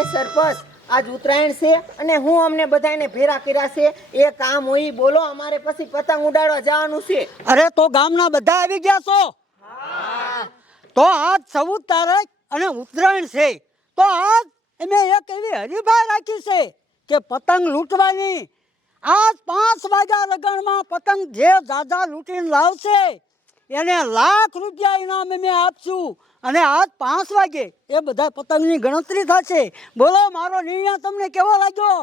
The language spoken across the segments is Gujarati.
એ સરપંચ આજ ઉત્તરાયણ છે અને હું અમને બધાને ભેરા કર્યા છે એ કામ હોય બોલો અમારે પછી પતંગ ઉડાડવા જવાનું છે. અરે તો ગામના બધા આવી ગયા છો? તો આજ 14 તારીખ અને ઉત્તરાયણ છે તો આજ અમે એક એવી હરીફાઈ રાખી છે કે પતંગ લૂંટવાની. આજ 5 વાગ્યા લગનમાં પતંગ જે દાદા લૂંટીને લાવશે એને લાખ રૂપિયા ઇનામ અમે આપશું અને આજ 5 વાગે એ બધા પતંગની ગણતરી થશે. બોલો મારો નિર્ણય તમને કેવો લાગ્યો?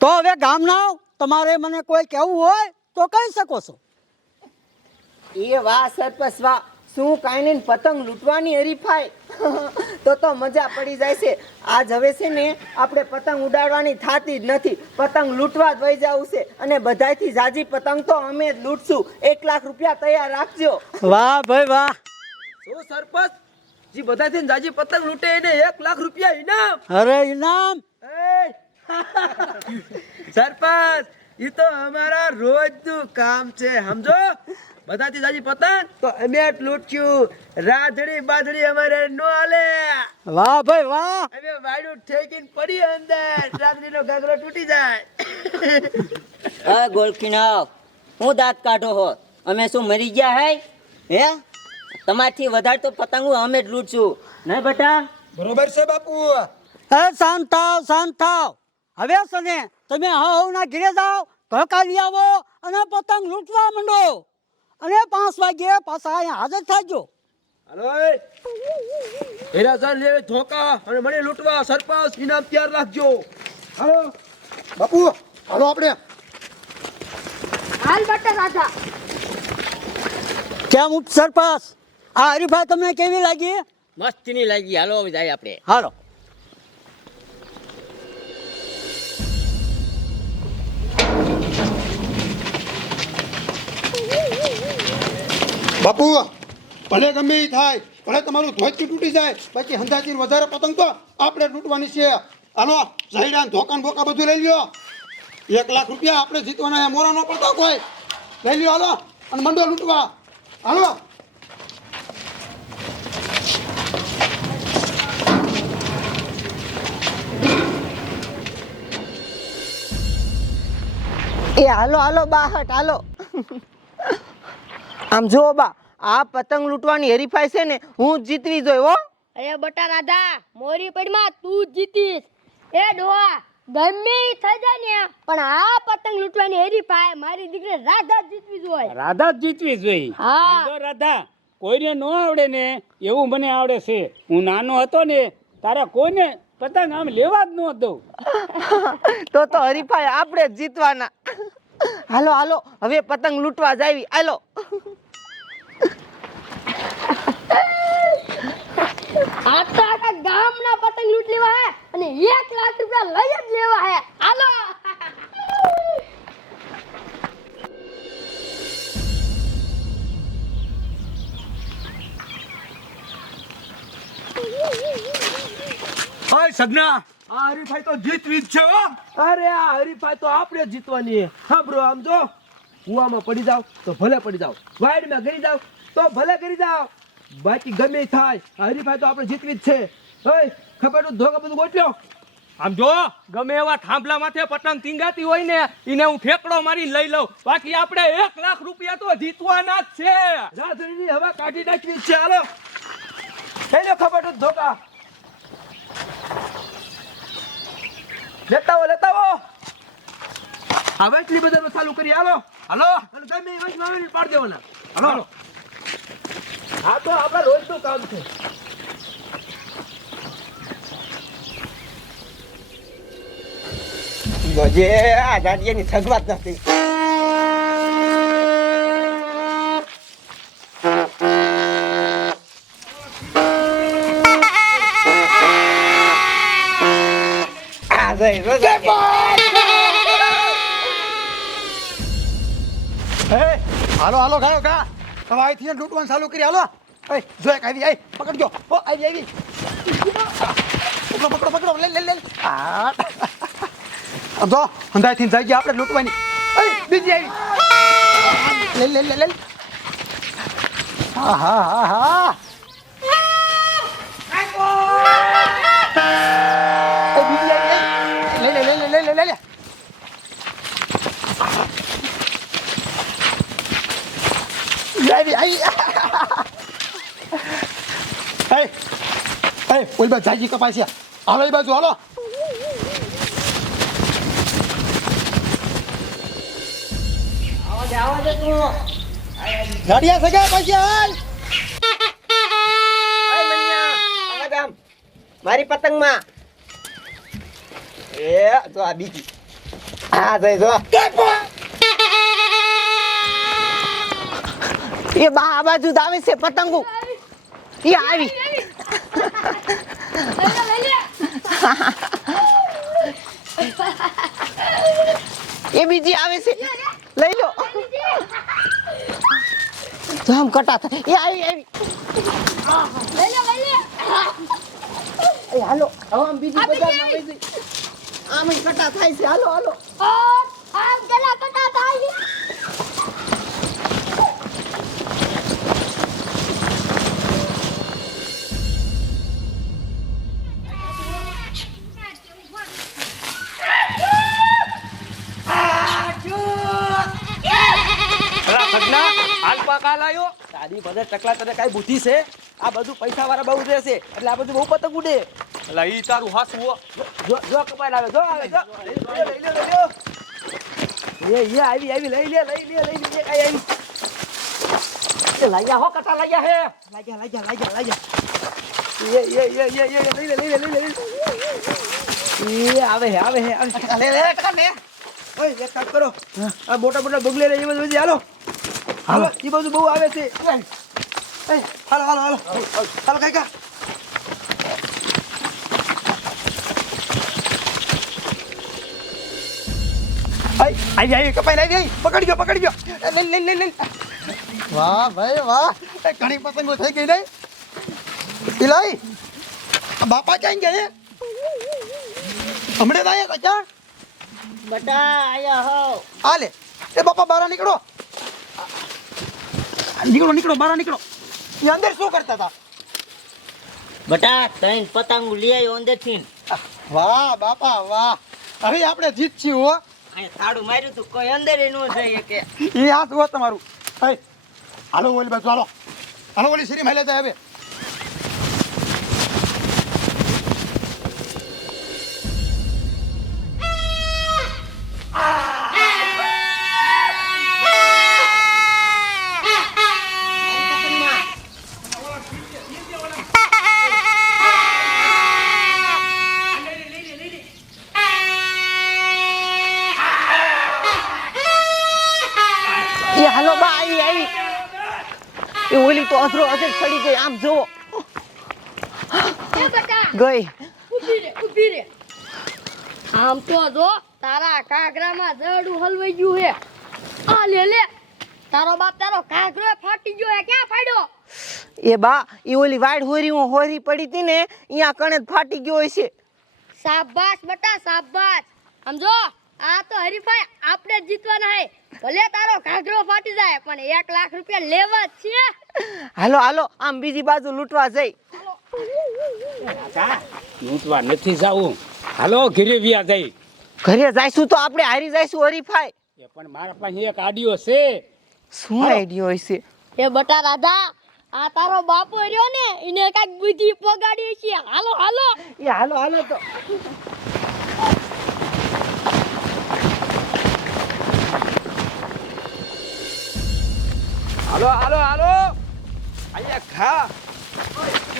તો હવે ગામના તમારે મને કોઈ કહેવું હોય તો કહી શકો છો. એ વાહ સરપંચ વાહ, શું કાંઈ નહીં પતંગ લૂંટવાની હરીફાઈ તો મજા પડી જાય છે. આજ હવે છે ને આપણે પતંગ ઉડાડવાની થતી જ નથી, પતંગ લૂંટવા જ વહી જવું છે અને બધાયથી જાજી પતંગ તો અમે જ લૂંટશું. 1 લાખ રૂપિયા તૈયાર રાખજો. વાહ ભાઈ વાહ. શું સરપંચ જી બધાથી જાજી પતંગ લૂંટે એને 1 લાખ રૂપિયા ઇનામ? અરે ઇનામ સરપંચ ઈ તો અમારા રોજનું કામ છે સમજો. બધાથી જાજી પતંગ તો અમે જ લૂંટ્યું. રાધડી બાધડી અમારે નો હાલે. વાહ ભાઈ વાહ. અમે વાડું ઠેકીને પડી અંદર રાધડીનો ગાગરો તૂટી જાય. આ ગોળખીના હું દાંત કાઢો હો? અમે શું મરી ગયા હે? તમારથી વધારે તો પતંગો અમે જ લૂંટશું નહીં બેટા? બરોબર છે બાપુ. એ શાંત થાવ શાંત થાવ. હવે સને તમે હવના ઘરે જાઓ, ધોકા લઈ આવો અને પતંગ લૂંટવા માંડો અને 5 વાગે પાછા અહીંયા હાજર થાજો. હાલો હેરાસન લેવે ધોકા અને મને લૂંટવા. સરપંચ ઇનામ તૈયાર રાખજો. હાલો બાપુ હાલો આપણે. હાલ બટા રાજા. કેમ ઉપસરપંચ આ હરીફાઈ તમને કેવી લાગી? મસ્તીની લાગી. હાલો હવે જાય આપણે. હાલો. બાપુ ભલે ગમે એ થાય, ભલે તમારું ધ્વજ તૂટી જાય, બાકી હંધાથી વધારે પતંગ તો આપણે લૂંટવાની છે. હાલો ઝાયડા ધોકાન બોકા બધું લઈ લ્યો. 1 લાખ રૂપિયા આપણે જીતવાના. મોરા ન પડતા કોઈ. લઈ લ્યો હાલો અને મંડો લૂંટવા. હાલો એ હાલો હાલો બાહટ હાલો. આમ જો બા, આ પતંગ લૂંટવાની હરીફાઈ છે ને હું જ જીતવી જોઈએ હો. અરે બટા રાધા, મોરી પડીમાં તું જ જીતીશ. એ ડોહા ગમે ઈ થઈ જાય ને પણ આ પતંગ લૂંટવાની હરીફાઈ મારી દીકરી રાધા જ જીતવી જોઈએ. રાધા જ જીતવી જોઈએ. હા. જો રાધા કોઈને ન આવડે ને એવું મને આવડે છે. હું નાનો હતો ને તારે કોઈને પતંગ આમ લેવા જ ન દઉં. તો હરીફાઈ આપણે જ જીતવાના. હાલો હાલો હવે પતંગ લૂંટવા જાવી. હાલો આ તો આખા ગામના પતંગ લૂંટ લેવા હે અને 1 લાખ રૂપિયા લઈ જ લેવા હે. હાલો. હાય સગના, આ હરીફાઈ તો જીતવી જ છે હો. અરે આ હરીફાઈ તો આપણે જ જીતવાની. હા બ્રો, આમ જો કુવામાં પડી જાવ તો ભલે પડી જાવ, વાડમાં ગરી જાવ તો ભલે ગરી જાવ, બાકી ગમે થાય આ હરીફાઈ તો આપણે જીતવી જ છે. ઓય ખબર ધોકા બધું ગોઠવ્યો. આમ જો ગમે એવા થાંભલા માથે પતંગ ટીંગાતી હોય ને એને હું ફેંકડો મારીને લઈ લઉં. બાકી આપણે 1 લાખ રૂપિયા તો જીતવાના જ છે. રાધડીની હવા કાઢી નાખવી જ છે. હાલો લઈ લો ખબર ધોકા. લેતા હો. હવે એટલી બધા ચાલુ કરી. હાલો હાલો અને ગમે એ વચમાં આવીને પાડી દેવાના. હાલો હા તો આપણા રોજનું કામ છે. ગજે આ દાડિયાની સગવડ નથી. આ જઈ રોજે હાલો હાલો ગાયો ગા. હવે અહીંથી લૂંટવાનું ચાલુ કરી. હાલો જો એક આવી. પકડજો. ઓ આવી. પકડો લે. આમ જો હંધાઈથી જાય ગયા આપણે લૂંટવાની. બીજી આવી. લે. હા. ઓલી બાજુ જાજી કપાસ્યા હાલો એ બાજુ હાલો ગાડિયા સગા પાછા હાલ ઓય મન્યા આવા જામ મારી પતંગમાં એ જો આ બીજી આ જઈ જો એ બા આ બાજુ જ આવે છે પતંગો એ આવી એ બીજી આવે છે લઈ લો જામ કટા થાય એ આવી એ હાલો હવે આમ બીજી બજારમાં વઈ જઈ આમ કટા થાય છે હાલો હાલો આમ ગલા કટા થાય અલા સગના હાલ પાકા લાયો તારી બધે ટકલા તને કાઈ બુદ્ધિ છે આ બધું પૈસા વાળા બહુ રહેશે એટલે આ બધું બહુ પતંગ ઉડે એટલે ઈ તારું હાસું હો. જો કપાઈ આવે જો આવે જો લઈ લ્યો એ આવી લઈ લે કાઈ આવી એ લાગ્યા હો કટા લાગ્યા હે લાગ્યા એ આવે હે લે કટા લે ઓય એક કામ કરો આ મોટા બગલે રે એ બધું હાલો એ બધું બહુ આવે છે હાલો કાકા આવી કપાઈ આવી પકડી ગયો લઈ વાહ ભાઈ વાહ એ ઘણી પતંગો થઈ ગઈ નહીં ઇલાઈ બાપા ક્યાં ગયા હમણે તો આયા કચા બટા આયા હો હાલે એ બાપા બહાર નીકળો બહાર નીકળો એ અંદર શું કરતા હતા બટા તૈન પતંગ લઈ આવ્યો અંદરથી વાહ બાપા વાહ હવે આપણે જીતશું હો અહીંયા થાળું માર્યું તું કોઈ અંદર ન જઈ કે એ હાથ હો તમારું હે હાલો ઓલી બાજુ હાલો ઓલી શ્રી મહિલા જાય હવે એ હાલો બા આવી એ ઓલી તો અધરો અધર ચડી ગઈ આમ જુઓ એ બટા ગઈ ઊભી રે આમ તો જો તારા કાગરામાં જડું હલવાઈ ગયું હે આ લે તારો બાપ તારો કાગરો ફાટી ગયો હે ક્યાં ફાડ્યો એ બા એ ઓલી વાડ હોરી પડી હતી ને અહીંયા કણે જ ફાટી ગયો હશે શાબાશ બટા શાબાશ સમજો આ તો હરીફાઈ આપણે જ જીતવાના હે ભલે તારો કાગરો ફાટી જાય પણ 1 લાખ રૂપિયા લેવા જ છે હાલો આમ બીજી બાજુ લૂંટવા જઈ લૂંટવા નથી જાવું હાલો ઘરે વ્યા જઈ ઘરે જાઈશું તો આપણે હારી જાઈશું હરીફાઈ એ પણ મારા પાસે એક આડિયો છે શું આઈડિયો હશે એ બટા રાધા આ તારો બાપો રહ્યો ને એને કાંઈક બુદ્ધિ પગાડી છે હાલો એ હાલો તો હાલો અહીંયા ખા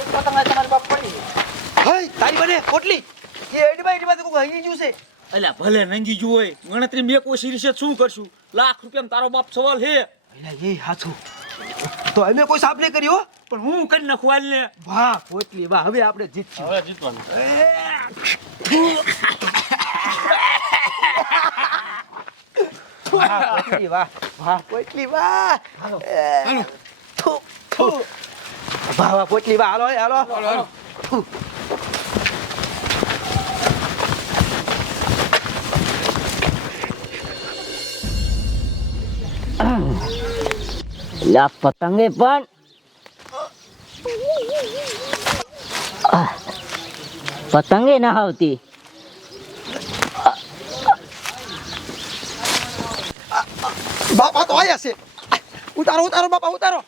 પતંગ તમારી બાપ પડી હે તારી બને પોટલી એ એડીમાં તો કોઈ હંગી ગયું છે અલ્યા ભલે નંગી ગયું હોય ગણતરી મેં કોઈ સિરીસ શું કરશું લાખ રૂપિયા તારો બાપ સવાલ હે અલ્યા એ હાચું તો અમે કોઈ સાપ નહીં કર્યો પણ હું કરી નાખું હાલ ને વાહ પોટલી વાહ હવે આપણે જીતશું હવે જીતવાનું વાહ પોટલી વાહ વાહ પોટલી વાહ હાલો લા પતંગે પણ પતંગે ના આવતી બાપા તો આયા છે ઉતારો ઉતારો બાપા ઉતારો.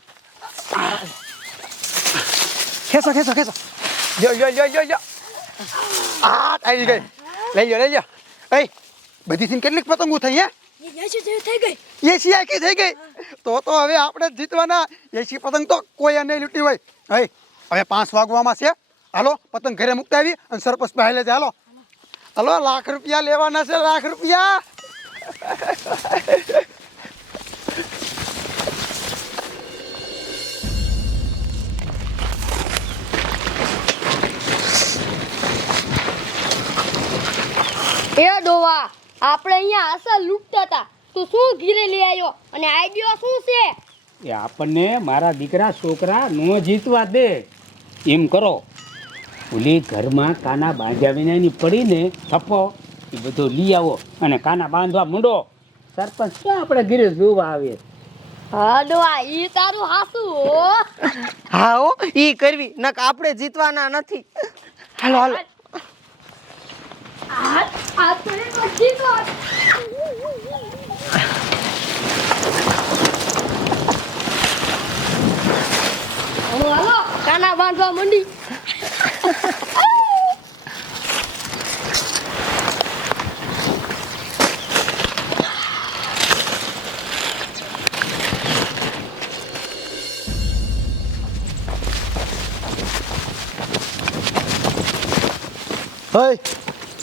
ખેંચો ખેંચો ખેંચો. લ્યો લ્યો લ્યો લ્યો લ્યો. આ આવી ગઈ. લઈ લ્યો લઈ લ્યો. એ બધી થઈને કેટલીક પતંગો થઈ હે? 80 આખી થઈ ગઈ. તો હવે આપણે જ જીતવાના. 80 પતંગ તો કોઈ નહીં લૂંટી હોય. હવે 5 વાગવામાં છે. હાલો પતંગ ઘરે મૂકતા આવી અને સરપંચ પાસે લે હાલો. હાલો લાખ રૂપિયા લેવાના છે, લાખ રૂપિયા. એ ડોવા આપણે અહીંયા અસલ લૂંટતા હતા તો શું ઘીરે લઈ આવ્યો અને આઈડિયો શું છે? એ આપણને મારા દીકરા છોકરા નો જીતવા દે એમ કરો. ઓલી ઘરમાં કાના બાંધ્યા વિનાની પડીને થપ્પો એ બધો લઈ આવો અને કાના બાંધવા માંડો. સરપંચ ક્યાં આપણે ઘરે જોવા આવે? હા ડોવા ઈ તારું હાસુ હો. હા હો ઈ કરવી નક આપણે જીતવાના નથી. હાલો હાલો. આ તો એક જીતો. હાલો કાના બાંધવા મંડી.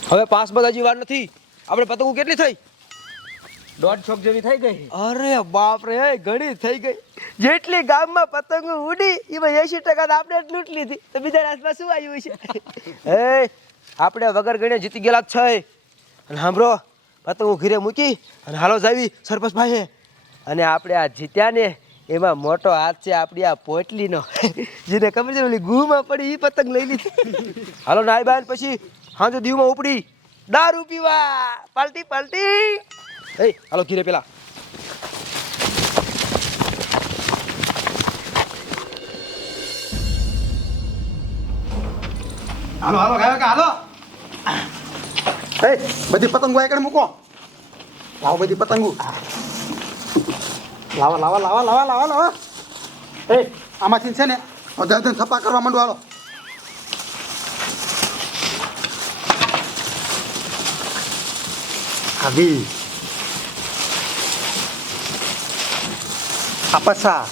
હવે 5 બધા જી વાર નથી. આપણે પતંગો કેટલી થઈ? 150 જેવી થઈ ગઈ. અરે બાપ રે ઘણી થઈ ગઈ. જેટલી ગામમાં પતંગો ઉડી એમાં 80% આપણે જ લૂંટ લીધી. તો બીજા હાથમાં શું આવ્યું છે? એ આપણે વગર ગણે જીતી ગયેલા જ છે. અને સાંભળો પતંગો ઘીરે મૂકી અને હાલો જાવી સરપંચ પાસે. અને આપણે આ જીત્યા ને એમાં મોટો હાથ છે આપણી આ પોટલીનો. જેને ખબર છે ઓલી ગુમાં પડી એ પતંગ લઈ લીધી. હાલો નાઈ બાન પછી હાંજે દીવમાં ઉપડી દારૂ પીવા પાલટી પાલટી. એ હાલો ઘીરે પેલા. હાલો હાલો ગાયો કે હાલો. એ બધી પતંગો આગળ મૂકો. લાવો બધી પતંગો. લાવો લાવો લાવો લાવો લાવો લાવો. એ આમાંથી છે ને વધારે થપ્પા કરવા માંડો હાલો. આવી આ પછા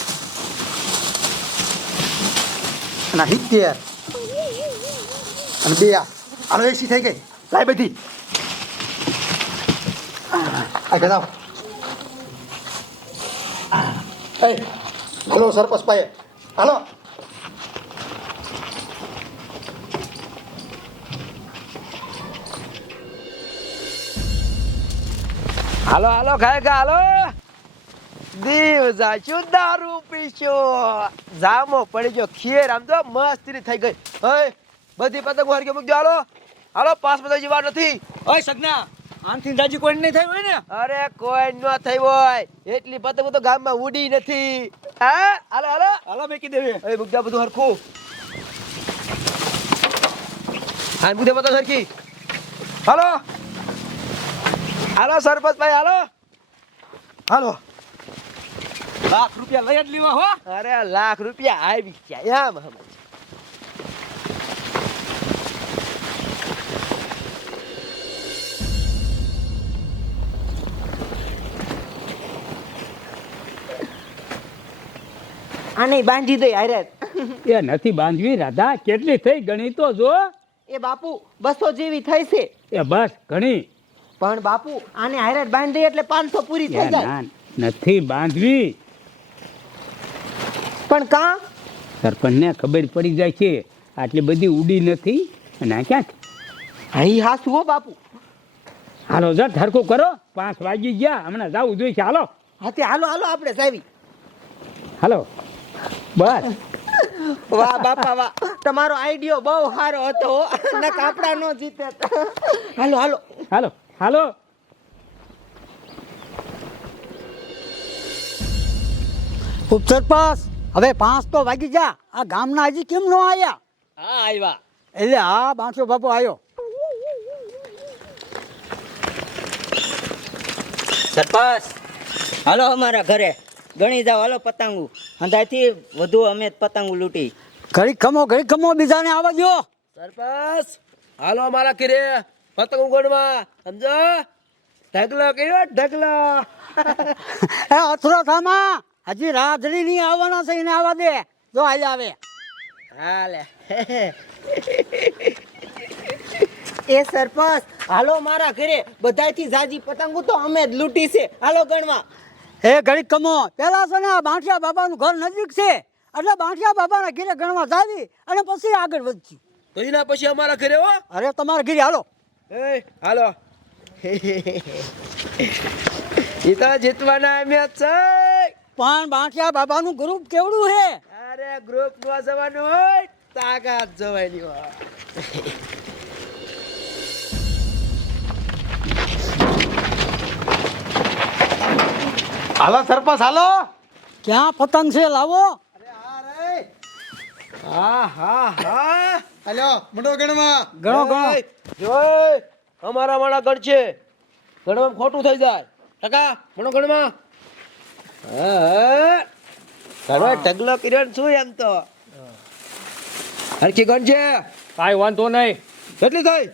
અને 70 અને 2 આનો 80 થઈ ગઈ. લાય બધી આ ગદાવ. એ હાલો સરપંચ પાસે હાલો. હાલો હાલો ખાય હાલો. દીવ જાચું દારૂ પીશો. જામો પડી ગયો ખીર. આમ તો મસ્તી થઈ ગઈ. હે બધી પતંગ હરકે મૂકજો. હાલો હાલો 5 બધા જીવા નથી. ઓય સગના આનથી રાજી કોઈ નહીં થઈ હોય ને? અરે કોઈ ન થઈ હોય. એટલી પતંગો તો ગામમાં ઉડી નથી. હા હાલો હાલો હાલો મેકી દેવે. એ મૂકજા બધું હરખું. હા મૂકદે પતંગ હરખી. હાલો હાલો સરપંચ ભાઈ હાલો હાલો. લાખ રૂપિયા લઈ જ લેવા હો. અરે લાખ રૂપિયા આવી ગયા એમ હમ. આને બાંધી દઈ હારે. એ નથી બાંધવી રાધા. કેટલી થઈ ગણી તો જો. એ બાપુ 200 જેવી થઈ છે. એ બસ ઘણી. પણ બાપુ આને હારે બાંધી એટલે 500 પૂરી થઈ એ જાય. ના નથી બાંધવી. પણ કા સરપંચને ખબર પડી જાય છે આટલી બધી ઉડી નથી. અને આ ક્યાં છે? અહીં હાસુ હો બાપુ. હાલો જટ હરખું કરો. 5 વાગી ગયા. હમણાં જવું જોઈએ. હાલો હા તે હાલો હાલો આપણે જાવી. હાલો બસ. વાહ બાપા વાહ, તમારો આઈડિયો બહુ સારો હતો. નક આપડા નો જીતે. હાલો હાલો હાલો હાલો. ઉપસરપંચ હવે 5 તો વાગી જા. આ ગામના હજી કેમ નો આયા? હા આવ્યા. એટલે હા બાંસો બાપુ આવ્યો. સરપંચ હાલો અમારા ઘરે. ગણી જાઓ હાલો પતંગો અંધાથી વધુ અમે પતંગો લૂંટી. ઘડીક ખમો બીજાને આવવા દો. સરપંચ હાલો અમારા ઘરે પતંગ ઉગડવા સમજો. ઢગલો કર્યો ઢગલો. એ અથરો થામા હજી રાધડી નહીં આવવાના છે એને આવવા દે. જો હાલ આવે. હાલે. એ સરપંચ હાલો મારા ઘરે બધાયથી જાજી પતંગો તો અમે જ લૂંટી છે. હાલો ગણવા. એ ઘડીક કમો પેલા છે ને આ બાંઠિયા બાબાનું ઘર નજીક છે એટલે બાંઠિયા બાબાના ઘરે ગણવા જાવી અને પછી આગળ વધશું. તો એના પછી અમારા ઘરે હો. અરે તમારા ઘરે હાલો. એ હાલો. ઈ તો જીતવાના અમે જ છે. પણ બાંઠિયા બાબાનું ગ્રુપ કેવડું છે? અરે ગ્રુપ માં જવાનું હોય તાકાત જવાની હોય. હાલો સરપંચ હાલો. ક્યાં પતંગ છે લાવો. હા હા હા. હાલો મંડો ગણવા. ગણો. જોય અમારા માણા ગણ છે. ગણવામાં ખોટું થઈ જાય. ટકા મણો ગણમાં. હા હા. ઢગલો કર્યો ને શું એમ તો. હરકી ગણ છે. કાંઈ વાંધો નહીં. કેટલી થઈ?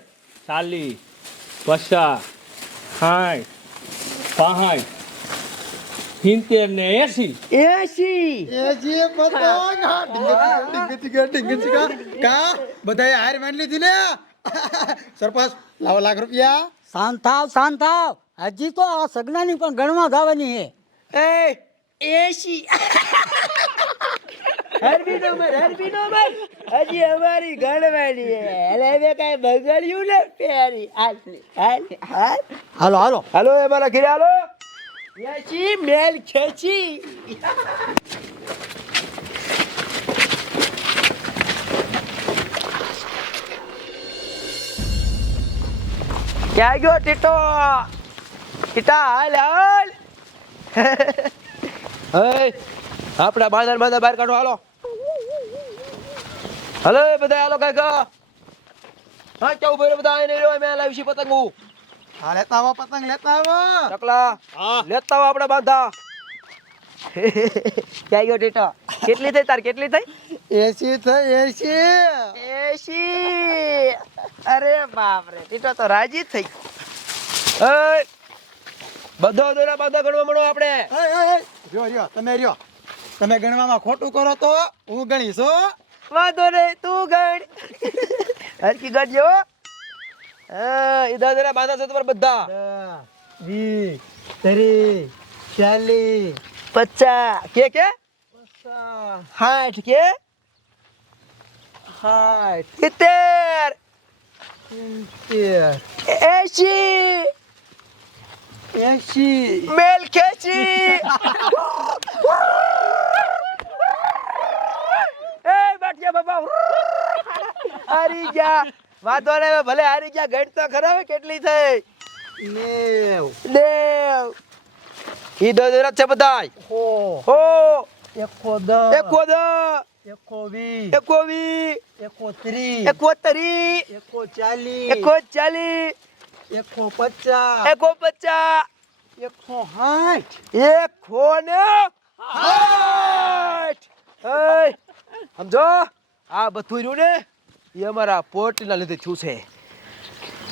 40 50 60 65 70 ને 80. 80. એ જે પતંગ ડીંગચીકા કા બધાએ હાર માની લીધી ને. સરપંચ લાવો લાખ રૂપિયા. શાંત થાવ હજી તો આ સગનાની પણ ગણવા જવાની છે. એ 80. હરબી નંબર હજી અમારી ગણવાની એટલે હવે કઈ બગડ્યું ને પ્યારી. હાલ હાલો હાલો એ મારા ઘરે હાલો. 80 મેલ ખેંચી. ક્યાં ગયો ટીટો? ટીટા હાલ હાલ. આપડા બાંધર બહાર કાઢો હાલો. હાલો એ બધા હાલો કઈ હા કેવું ભાઈ બધા આવીને રહ્યો મેં લાવી છે પતંગો. હા લેતા આવો પતંગ લેતા આવો. ચકલા લેતા આવો આપણે બાંધા. ક્યાં ગયો ટીટો? કેટલી થઈ તાર કેટલી થઈ? 80 થઈ 80. અરે બાપ રે ટીટો તો રાજી થઈ. બધો દોરા બાંધા ગણવા મળો આપણે. રહ્યો તમે ગણવામાં ખોટું કરો તો હું ગણીશ હો. વાંધો નહીં તું ગણ. હરકી ગણજો. ઈધા દોરા બાંધા છે તમારે બધા. 20 30 40 50 કે 60 કે 70 80 મેલ ખેંચી. એ બાટિયા બાબા હારી ગયા. વાંધો નહીં ભલે હારી ગયા. ગણ તો ખરા કેટલી થઈ? 90. ઈ દો દોરા છે બધાય. હો 110 110 120 120 130 140 140 140 150 150 160. સમજો આ બધું રહ્યું ને એ અમારા પોટના લીધે થયું છે.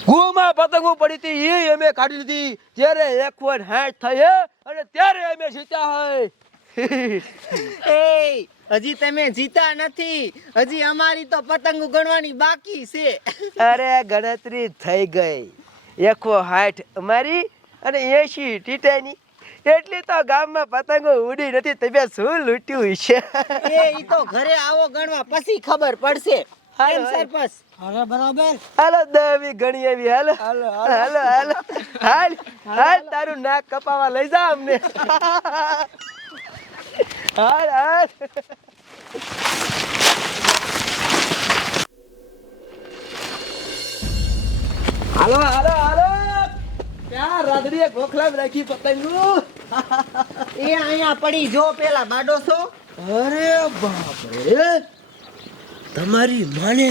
ગુમાં પતંગો પડી હતી એ અમે કાઢી લીધી ત્યારે 160 થઈ અને ત્યારે અમે જીત્યા હોય. એ હજી તમે જીતા નથી. હજી અમારી તો પતંગો ગણવાની બાકી છે. અરે ગણતરી થઈ ગઈ. 160 અમારી અને 80 ટીટાની. એટલી તો ગામમાં પતંગો ઉડી નથી. તમે શું લૂંટ્યું છે? એ ઈ તો ઘરે આવો ગણવા પછી ખબર પડશે. કેમ સરપંચ? અરે બરાબર. હાલો દવી ગણી એવી હાલો હાલો હાલ હાલ તારું નાક કપાવા લઈ જા અમને. હાલ હાલ. હાલો હાલો હાલો. ક્યાં રાધડીએ ગોખલામાં રાખી પતંગો? એ અહીંયા પડી જો પેલા બાડો છો. અરે બાપ રે તમારી માને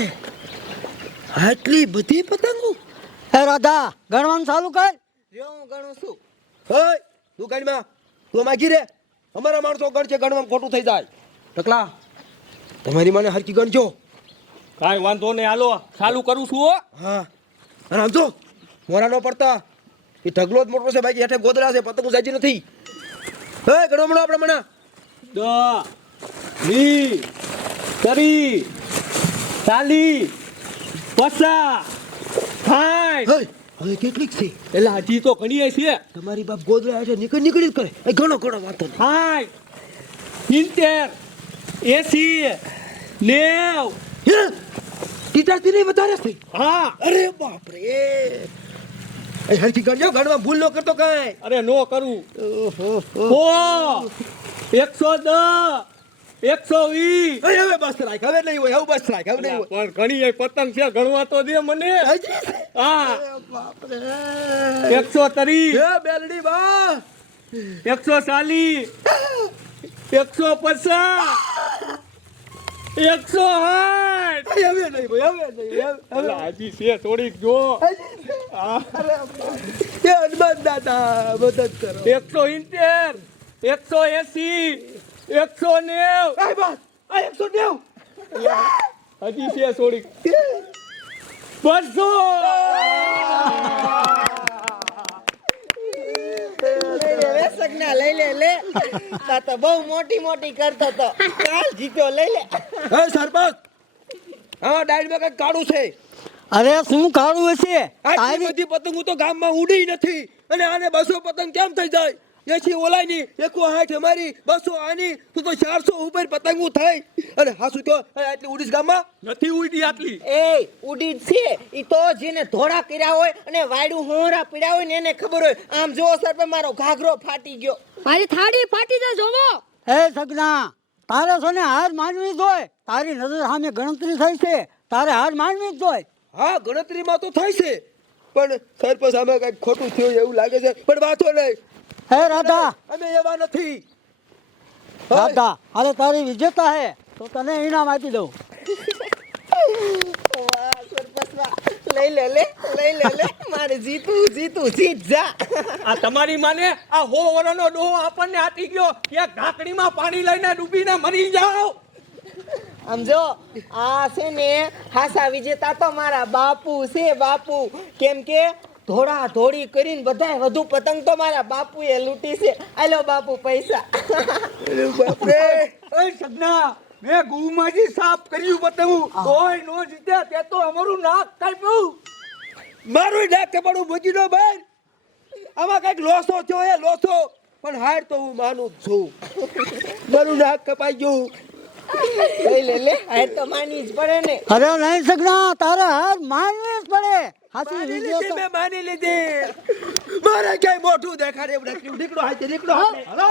આટલી બધી પતંગો. હે રાધા ગણવાનું ચાલુ કર. જો હું ગણું છું. ઓય તું ગાડીમાં તું માગી રે. અમારા માણસો ગણશે, ગણવામાં ખોટું થઈ જાય. ટકલા તમારી મને હરકી ગણજો. કાંઈ વાંધો નહીં, હાલો ચાલુ કરું છું હો. હા અને આમ જો મોરા ન પડતા, એ ઢગલો જ મોટો છે બાકી હેઠે ગોદડા છે, પતંગ સાજી નથી. હે ગણો મણો આપણે મને 10 20 30 40 50 60. હવે કેટલીક છે એટલે હજી તો ઘણી છે. તમારી બાપ ગોદડા હેઠે નીકળી જ કરે. એ ઘણો ઘણો વાંધો નહીં. 60 70 80 90. ટીટાથી નહીં વધારે છે. હા, અરે બાપ રે, એ હરકી ગણજો, ગણવા ભૂલ ન કરતો કાંઈ. અરે નો કરું. 110 120. હવે બસ રાખ, હવે નહીં હોય, હવે બસ રાખ, હવે નહીં હોય. પણ ઘણી એ પતંગ છે, ગણવા તો દે મને. હા, બાપ રે, 130 હે બેલડી બા, 140 150 160. હવે નહીં હોય, હવે નહીં એટલે હજી છે થોડીક જો. એ હનુમાન દાદા મદદ કરો. 170 180 190. આ બસ આ 190. હજી છે થોડીક. 200. લઈ લે સગના, લઈ લે લે. તા તો બહુ મોટી મોટી કરતો તો. ચાલ જીત્યો, લઈ લે. હે સરપંચ, હા ડાયરીમાં કઈક કાળું છે. અરે શું કાળું હશે? આટલી તારી બધી પતંગો તો ગામમાં ઉડી નથી, અને આને 200 પતંગ કેમ થઈ જાય? 80 ઓલાની, 160 અમારી, 200 આની, તું તો 400 ઉપર પતંગો થઈ. અને હા શું કહો, આટલી ઉડીશ ગામમાં? નથી ઉડી આટલી. એ ઉડી જ છે. ઈ તો જેને ધોળા કર્યા હોય અને વાયડું હોરા પીડ્યા હોય ને એને ખબર હોય. આમ જો સરપંચ, મારો ઘાઘરો ફાટી ગયો. મારી થાળી ફાટી જાય જોવો. હે સગના, તારે છે ને હાર માનવી જ હોય. તારી નજર સામે ગણતરી થઈ છે, તારે હાર માનવી જ હોય. હા ગણતરીમાં તો થાય છે, પણ સરપંચ આમાં કઈક ખોટું થયું એવું લાગે છે. પણ વાંધો નહીં, હે રાધા, અમે એવા નથી. રાધા, અરે તારી વિજેતા હે તો તને ઇનામ આપી દઉં. વાહ સરપંચ વાહ. લઈ લે લે, લઈ લે લે. મારે જીતું જીતું જીત જા. આ તમારી માને આ 100 વર્ષનો ડોહો આપણને આટી ગયો. એક ઢાંકણીમાં પાણી લઈને ડૂબીને મરી જાઓ. આમ જો આ છે ને હાસા વિજેતા તો મારા બાપુ છે, બાપુ. કેમ કે ધોળા ધોળી કરીને બધાય વધુ પતંગ તો મારા બાપુએ લૂંટી છે. આલો બાપુ પૈસા. બાપરે, એ સગના, મેં ગુમાંથી સાફ કર્યું પતંગ. તોય નો જીત્યા, તે તો અમારું નાક કાપ્યું. મારું નાક કપાડું મૂકી દો બહાર. આમાં કઈક લોસો થયો હે, લોસો. પણ હાર તો હું માનું જ છું. મારું નાક કપાઈ ગયું. લઈ લે લે, હાર તો માની જ પડે ને. અરે નહીં સગના, તારે હાર માનવી જ પડે. હાથી માની લીધી, વિજેતા. મેં માની લીધી. મારે ક્યાંય મોઢું દેખાડે એવું નથી. નીકળો હાથે, નીકળો હાથે. હાલો.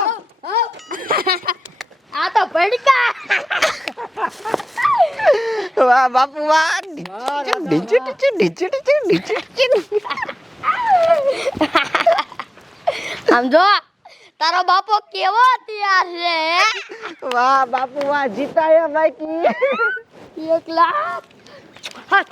આ તો પડકા. વાહ બાપુ વાહ. ડીચુ ડીચુ ડીચુ ડીચુ ડીચુ ડીચુ. આમ જો તારો બાપો કેવો તૈયાર છે. વાહ બાપુ વાહ, જીતાયા બાકી. 1 લાખ. હા.